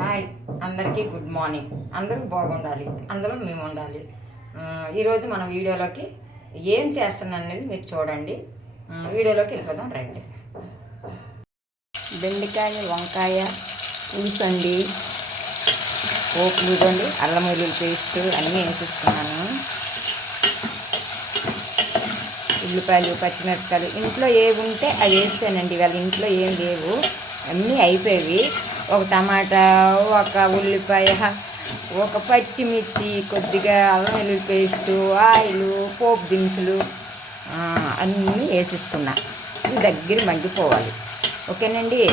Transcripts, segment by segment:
Hi అందరికీ good morning. అందరూ బాగుండాలి అందరూ మేము ఉండాలి. ఈరోజు మన వీడియోలోకి ఏం చేస్తున్నాను అనేది మీరు చూడండి. వీడియోలోకి వెళ్ళిపోదాం రండి. బెండకాయ వంకాయ పులుసండి పోపు చూడండి అల్లం వెల్లుల్లి పేస్ట్ అన్నీ వేసిస్తున్నాను. ఉల్లిపాయలు పచ్చిమిరపకాయలు ఇంట్లో ఏవి ఉంటే అవి వేస్తానండి. వాళ్ళ ఇంట్లో ఏం లేవు. అన్నీ అయిపోయేవి. ఒక టమాటా ఒక ఉల్లిపాయ ఒక పచ్చిమిర్చి కొద్దిగా అల్లం వెల్లుల్లి పేస్టు ఆయిలు పోపు దినుసులు అన్నీ వేసేసుకున్నా. ఇది దగ్గర మగ్గిపోవాలి. ఓకేనండి?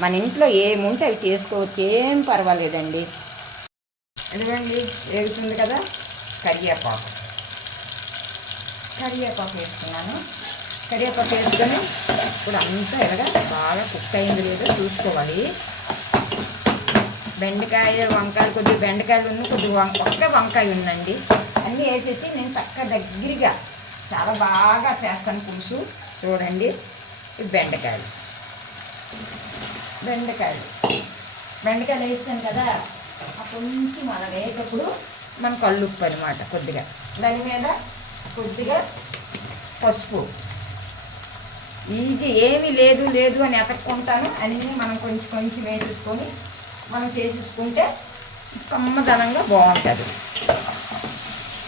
మన ఇంట్లో ఏముంటే అవి చేసుకోవచ్చు. ఏం పర్వాలేదండి. ఎందుకండి వేగుతుంది కదా? కరివేపాకు. కరివేపాకు వేసుకున్నాను. కరివేపాకు వేసుకొని ఇప్పుడు అంతా ఎలాగా బాగా కుక్ అయింది లేదో చూసుకోవాలి. బెండకాయ వంకాయలు కొద్దిగా బెండకాయలు ఉన్నాయి కొద్దిగా ఒక్క వంకాయ ఉందండి. అన్నీ వేసేసి నేను చక్క దగ్గరగా చాలా బాగా చేస్తాను పులుసు. చూడండి ఇవి బెండకాయలు. బెండకాయలు. బెండకాయలు వేస్తాను కదా ఆ కొంచెం అలా వేయటప్పుడు మన కల్లుప్పు అనమాట కొద్దిగా. దాని మీద కొద్దిగా పసుపు. ఈజీ ఏమీ లేదు లేదు అని ఎతక్కుంటాను. అన్నీ మనం కొంచెం కొంచెం వేసేసుకొని మనం చేసేసుకుంటే కమ్మదనంగా బాగుంటుంది.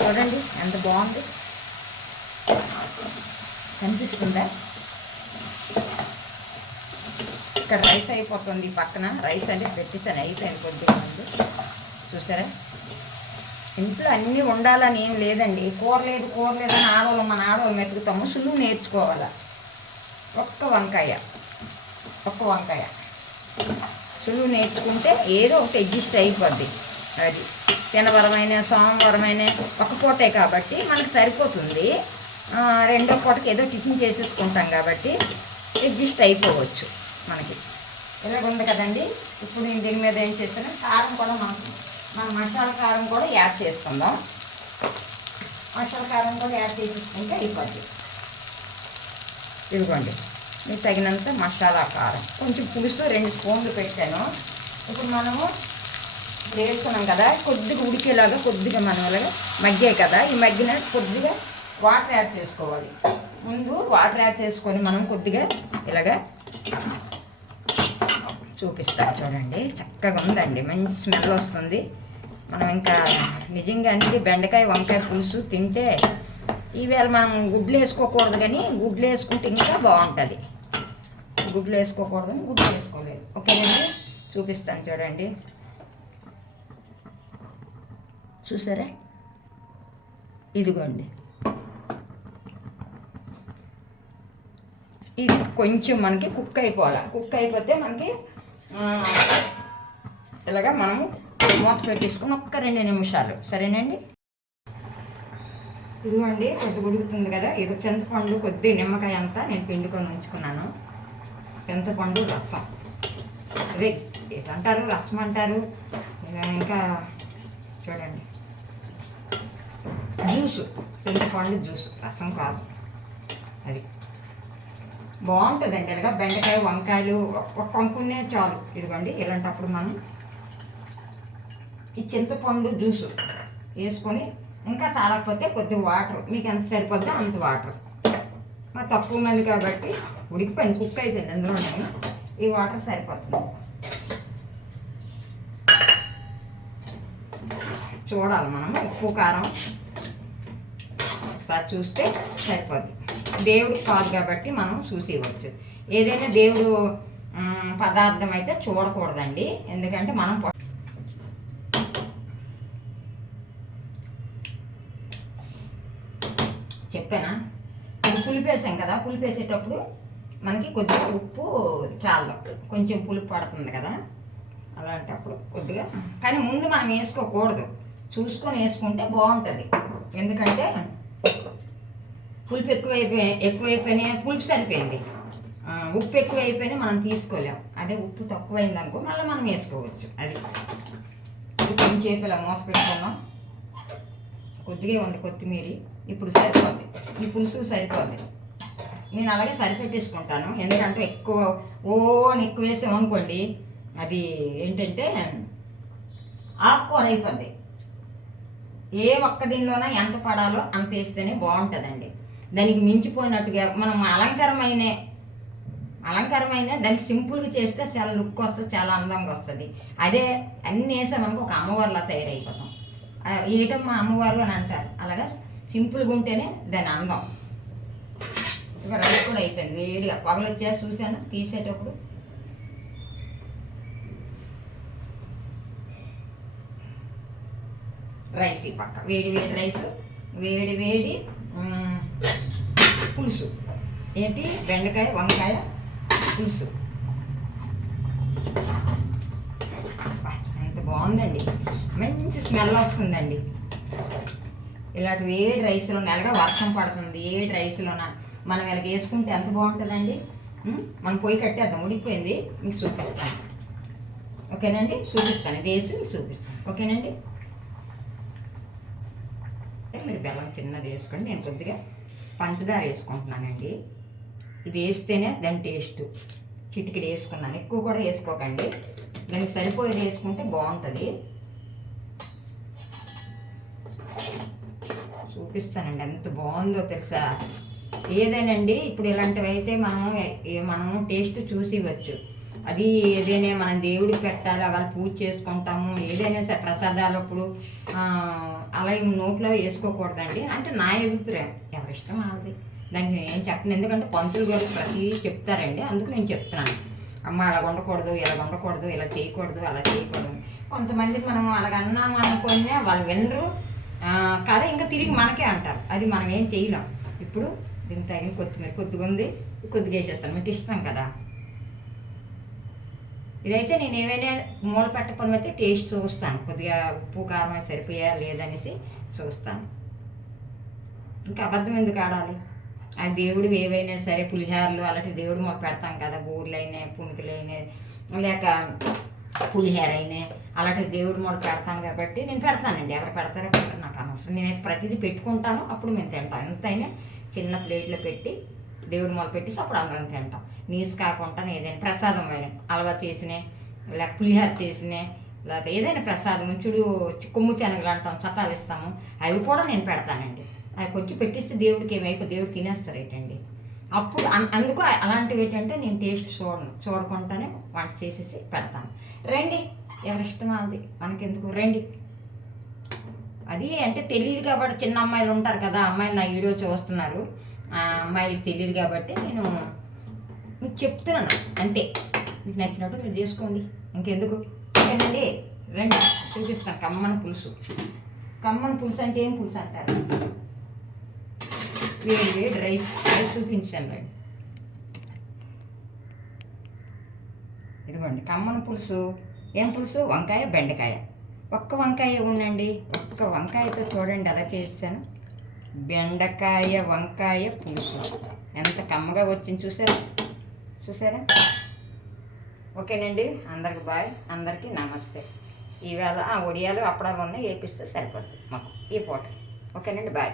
చూడండి ఎంత బాగుంది. కనిపిస్తుందా? ఇక్కడ రైస్ అయిపోతుంది ఈ పక్కన. రైస్ అంటే పెట్టేసాను అయిపోయింది కొద్దిగా ముందు. చూసారా? ఇంట్లో అన్నీ ఉండాలని ఏం లేదండి. కూర లేదు కూర లేదని ఆడవాళ్ళు మన ఆడవాళ్ళు మెతుకుతాము సులువు నేర్చుకోవాలి? ఒక్క వంకాయ. ఒక్క వంకాయ. సులువు నేర్చుకుంటే ఏదో ఒకటి అడ్జస్ట్ అయిపోద్ది. అది శనివారమైన సోమవారమైన ఒక పూటే కాబట్టి మనకు సరిపోతుంది. రెండో పూటకి ఏదో టిఫిన్ చేసేసుకుంటాం కాబట్టి అడ్జస్ట్ అయిపోవచ్చు మనకి. ఇలాగ ఉంది కదండి. ఇప్పుడు నేను దీని మీద ఏం చేస్తాను కారం కూడా మనకు మన మసాలా కారం కూడా యాడ్ చేసుకుందాం. మసాలా కారం కూడా యాడ్ చేసేసుకుంటే అయిపోద్ది. ఇదిగోండి. మీకు తగినంత మసాలా కారం. కొంచెం పులుసు రెండు స్పూన్లు పెట్టాను. ఇప్పుడు మనము ఇప్పుడు వేసుకున్నాం కదా కొద్దిగా ఉడికేలాగా కొద్దిగా మనం ఇలాగా మగ్గాయి కదా ఈ మగ్గిన కొద్దిగా వాటర్ యాడ్ చేసుకోవాలి. ముందు వాటర్ యాడ్ చేసుకొని మనం కొద్దిగా ఇలాగా చూపిస్తాను చూడండి. చక్కగా ఉందండి. మంచి స్మెల్ వస్తుంది. మనం ఇంకా నిజంగా అంటే బెండకాయ వంకాయ పులుసు తింటే ఈవేళ మనం గుడ్లు వేసుకోకూడదు కానీ గుడ్లు వేసుకుంటే ఇంకా బాగుంటుంది. గుడ్లు వేసుకోకూడదు గుడ్లు వేసుకోలేదు. ఓకేనండి చూపిస్తాను చూడండి. చూసారా? ఇదిగోండి. ఇది కొంచెం మనకి కుక్ అయిపోవాలి. కుక్ అయిపోతే మనకి ఇలాగా మనము మూత పెట్టేసుకుని ఒక్క రెండు నిమిషాలు. సరేనండి? ఇదిగోండి కొద్ది ఉడుకుతుంది కదా. ఇది చింతపండు కొద్ది నిమ్మకాయ అంతా నేను పిండుకొని ఉంచుకున్నాను. చింతపండు రసం. అదే ఏంటంటారు రసం అంటారు? ఇంకా చూడండి. జ్యూసు. చింతపండు జ్యూస్. రసం కాదు. అది బాగుంటుందండి. ఇలాగ బెండకాయ వంకాయలు ఒక వంకునే చాలు. ఇదిగోండి ఇలాంటప్పుడు మనం ఈ చింతపండు జ్యూసు వేసుకొని ఇంకా చాలకపోతే కొద్దిగా వాటర్. మీకు ఎంత సరిపోద్దో అంత వాటర్. మా తక్కువ మంది కాబట్టి ఉడికిపోయింది కుక్ అయిపోయింది అందులోనే ఈ వాటర్ సరిపోతుంది. చూడాలి మనం ఉప్పు కారం. ఒకసారి చూస్తే సరిపోద్ది. దేవుడు కాదు కాబట్టి మనం చూసి ఇవ్వచ్చు. ఏదైనా దేవుడు పదార్థం అయితే చూడకూడదండి. ఎందుకంటే మనం చెప్పానా? ఇది పులిపేసాం కదా పులిపేసేటప్పుడు మనకి కొద్దిగా ఉప్పు చాలు. కొంచెం పులుపు పడుతుంది కదా అలాంటప్పుడు కొద్దిగా. కానీ ముందు మనం వేసుకోకూడదు. చూసుకొని వేసుకుంటే బాగుంటుంది. ఎందుకంటే పులుపు ఎక్కువైపోయి ఎక్కువైపోయినా పులుపు సరిపోయింది. ఉప్పు ఎక్కువైపోయినా మనం తీసుకోలేం. అదే ఉప్పు తక్కువైంది అనుకో మళ్ళీ మనం వేసుకోవచ్చు. అది. కొంచెం చేతి ఇలా మూత పెట్టుకున్నాం కొద్దిగా ఉంది కొత్తిమీర. ఇప్పుడు సరిపోద్ది. ఈ పులుసు సరిపోద్ది. నేను అలాగే సరిపెట్టేసుకుంటాను. ఎందుకంటే ఎక్కువ ఓ అని ఎక్కువ వేసామనుకోండి అది ఏంటంటే ఆకుకూర అయిపోద్ది. ఏ ఒక్క దీనిలోన ఎంత పడాలో అంత వేస్తేనే బాగుంటుందండి. దానికి మించిపోయినట్టుగా మనం అలంకారమైన అలంకారమైన దానికి సింపుల్గా చేస్తే చాలా లుక్ వస్తుంది చాలా అందంగా వస్తుంది. అదే అన్నీ వేసామనుకో ఒక అమ్మవారిలా తయారైపోతాం. ఆ, ఏటమ్మా అమ్మవారు అని అంటారు. అలాగా? సింపుల్గా ఉంటేనే దాని అందం ఇక రైస్ కూడా అయిపోయింది. వేడిగా పగలు వచ్చేసి చూశాను. తీసేటప్పుడు. రైస్ ఈ పక్క. వేడి వేడి రైస్. వేడి వేడి పులుసు. ఏంటి? బెండకాయ వంకాయ పులుసు. ఎంత బాగుందండి. మంచి స్మెల్ వస్తుందండి. ఇలాంటి వేడి రైస్లో నెలగా వర్షం పడుతుంది ఏడు రైస్లోన మనం ఇలా వేసుకుంటే ఎంత బాగుంటుందండి? మనం పొయ్యి కట్టేద్దాం ఉడికిపోయింది మీకు చూపిస్తాను. ఓకేనండి? చూపిస్తాను ఇది వేసి మీకు చూపిస్తాను. ఓకేనండి? మీరు బెల్లం చిన్నది వేసుకోండి నేను కొద్దిగా పంచదార వేసుకుంటున్నానండి. ఇది వేస్తేనే దాని టేస్ట్. చిటికిడి వేసుకున్నాను ఎక్కువ కూడా వేసుకోకండి. దానికి సరిపోయేది వేసుకుంటే బాగుంటుంది. చూపిస్తానండి ఎంత బాగుందో తెలుసా? ఏదేనండి? ఇప్పుడు ఇలాంటివి అయితే మనం మనం టేస్ట్ చూసి ఇవ్వచ్చు. అది ఏదైనా మనం దేవుడికి పెట్టాలి అలా పూజ చేసుకుంటాము ఏదైనా సరే ప్రసాదాలు అప్పుడు అలా నోట్లో వేసుకోకూడదండి అంటే నా అభిప్రాయం. ఎవరి ఇష్టం వాళ్ళది. దానికి నేను చెప్పను. ఎందుకంటే పంతులు గారు ప్రతి చెప్తారండి. అందుకు నేను చెప్తున్నాను. అమ్మ అలా ఉండకూడదు ఇలా ఉండకూడదు ఇలా చేయకూడదు అలా చేయకూడదు కొంతమందికి మనం అలాగ అన్నాము అనుకునే వాళ్ళు వినరు. కదా ఇంకా తిరిగి మనకే అంటారు. అది మనం ఏం చేయలేం. ఇప్పుడు దీనికి తగిన కొత్తిమీర కొద్దిగా ఉంది. కొద్దిగా వేసేస్తాను. మీకు ఇష్టం కదా? ఇదైతే నేను ఏమైనా మూల పెట్టకుండా అయితే టేస్ట్ చూస్తాను. కొద్దిగా ఉప్పు కారం సరిపోయా లేదనేసి చూస్తాను. ఇంకా అబద్ధం ఎందుకు ఆడాలి? ఆ దేవుడు ఏవైనా సరే పులిహారలు అలాంటి దేవుడు మాకు పెడతాం కదా. బూర్లు అయినా అయినా లేక పులిహేర అయినా అలాంటి దేవుడు మూల పెడతాం కాబట్టి నేను పెడతానండి. ఎవరు పెడతారో పెట్టరు నాకు అనవసరం. నేనైతే ప్రతిదీ పెట్టుకుంటాను. అప్పుడు మేము తింటాం. ఎంతైనా చిన్న ప్లేట్లో పెట్టి దేవుడి మొదలు పెట్టేసి అప్పుడు అందరం తింటాం. నీసు కాకుండా ఏదైనా ప్రసాదం అలవా చేసిన లేక పులిహార చేసిన లేకపోతే ఏదైనా ప్రసాదం చూడు కొమ్ము శనగలు అంటాం చతాలు ఇస్తాము. అవి కూడా నేను పెడతానండి. అవి కొంచెం పెట్టిస్తే దేవుడికి ఏమైపో దేవుడు తినేస్తారు ఏంటండి అప్పుడు అన్- అందుకు అలాంటివి ఏంటంటే నేను టేస్ట్ చూడను. చూడకుండానే వంట చేసేసి పెడతాను. రండి ఎవరి ఇష్టం మనకెందుకు? రండి. అది అంటే తెలియదు కాబట్టి చిన్న అమ్మాయిలు ఉంటారు కదా అమ్మాయిలు నా వీడియో చూస్తున్నారు. ఆ అమ్మాయిలకు తెలియదు కాబట్టి నేను మీకు చెప్తున్నాను. అంతే. మీకు నచ్చినట్టు మీరు చేసుకోండి. ఇంకెందుకు? ఓకేనండి రండి చూపిస్తాను. కమ్మన పులుసు. కమ్మన పులుసు అంటే ఏం పులుసు అంటారు? వేడి వేడి రైస్ రైస్ చూపించాను ఇదిగోండి కమ్మన పులుసు. ఏం పులుసు? వంకాయ బెండకాయ. ఒక్క వంకాయ ఉండండి. ఒక్క వంకాయతో చూడండి అలా చేస్తాను బెండకాయ వంకాయ పులుసు. ఎంత కమ్మగా వచ్చింది చూసారా? చూసారా? ఓకేనండి అందరికి బాయ్. అందరికీ నమస్తే. ఈవేళ ఆ ఒడియాలు అప్పడాలు ఉన్నాయి వేపిస్తే సరిపోతుంది మాకు. ఈ పూట. ఓకేనండి బాయ్.